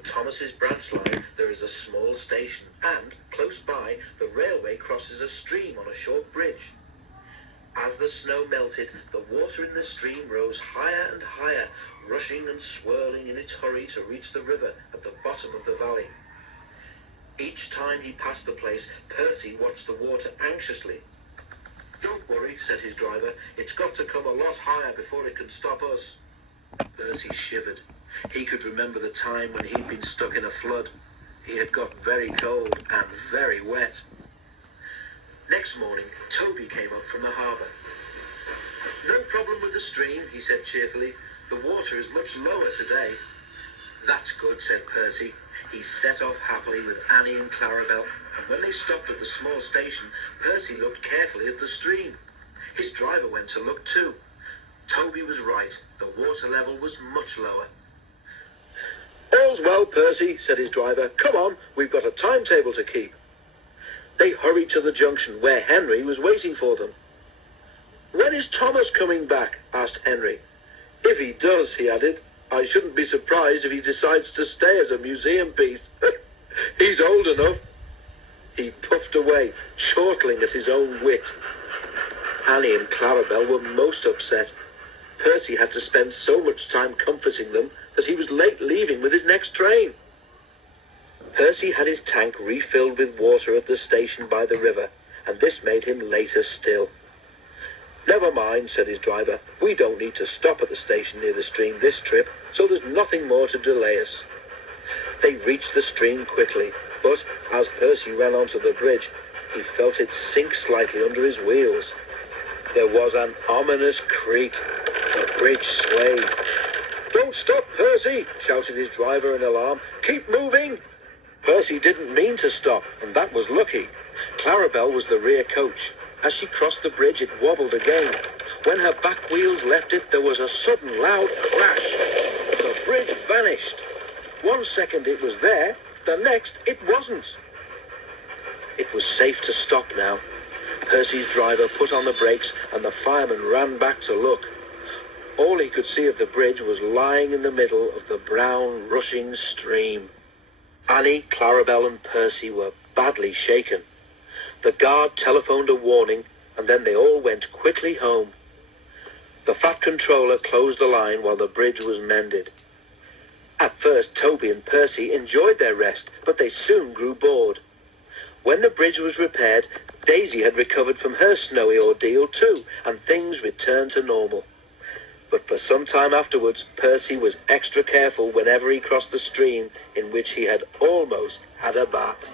of Thomas's branch line there is a small station, and, close by, the railway crosses a stream on a short bridge. As the snow melted, the water in the stream rose higher and higher, rushing and swirling in its hurry to reach the river at the bottom of the valley. Each time he passed the place, Percy watched the water anxiously. "Don't worry," said his driver. "It's got to come a lot higher before it can stop us." Percy shivered. He could remember the time when he'd been stuck in a flood. He had got very cold and very wet. Next morning, Toby came up from the harbour. "No problem with the stream," he said cheerfully. "The water is much lower today." "That's good," said Percy. He set off happily with Annie and Clarabel, and when they stopped at the small station, Percy looked carefully at the stream. His driver went to look too. Toby was right. The water level was much lower. "All's well, Percy," said his driver. "Come on, we've got a timetable to keep." They hurried to the junction where Henry was waiting for them. "When is Thomas coming back?" asked Henry. "If he does," he added, "I shouldn't be surprised if he decides to stay as a museum piece. He's old enough." He puffed away, chortling at his own wit. Annie and Clarabel were most upset. Percy had to spend so much time comforting them that he was late leaving with his next train. Percy had his tank refilled with water at the station by the river, and this made him later still. "Never mind," said his driver. "We don't need to stop at the station near the stream this trip, so there's nothing more to delay us." They reached the stream quickly, but as Percy ran onto the bridge, he felt it sink slightly under his wheels. There was an ominous creak. The bridge swayed. "Don't stop, Percy!" shouted his driver in alarm. "Keep moving!" Percy didn't mean to stop, and that was lucky. Clarabel was the rear coach. As she crossed the bridge, it wobbled again. When her back wheels left it, there was a sudden loud crash. The bridge vanished. 1 second it was there, the next it wasn't. It was safe to stop now. Percy's driver put on the brakes, and the fireman ran back to look. All he could see of the bridge was lying in the middle of the brown, rushing stream. Annie, Clarabel and Percy were badly shaken. The guard telephoned a warning, and then they all went quickly home. The Fat Controller closed the line while the bridge was mended. At first, Toby and Percy enjoyed their rest, but they soon grew bored. When the bridge was repaired, Daisy had recovered from her snowy ordeal too, and things returned to normal. But for some time afterwards, Percy was extra careful whenever he crossed the stream in which he had almost had a bath.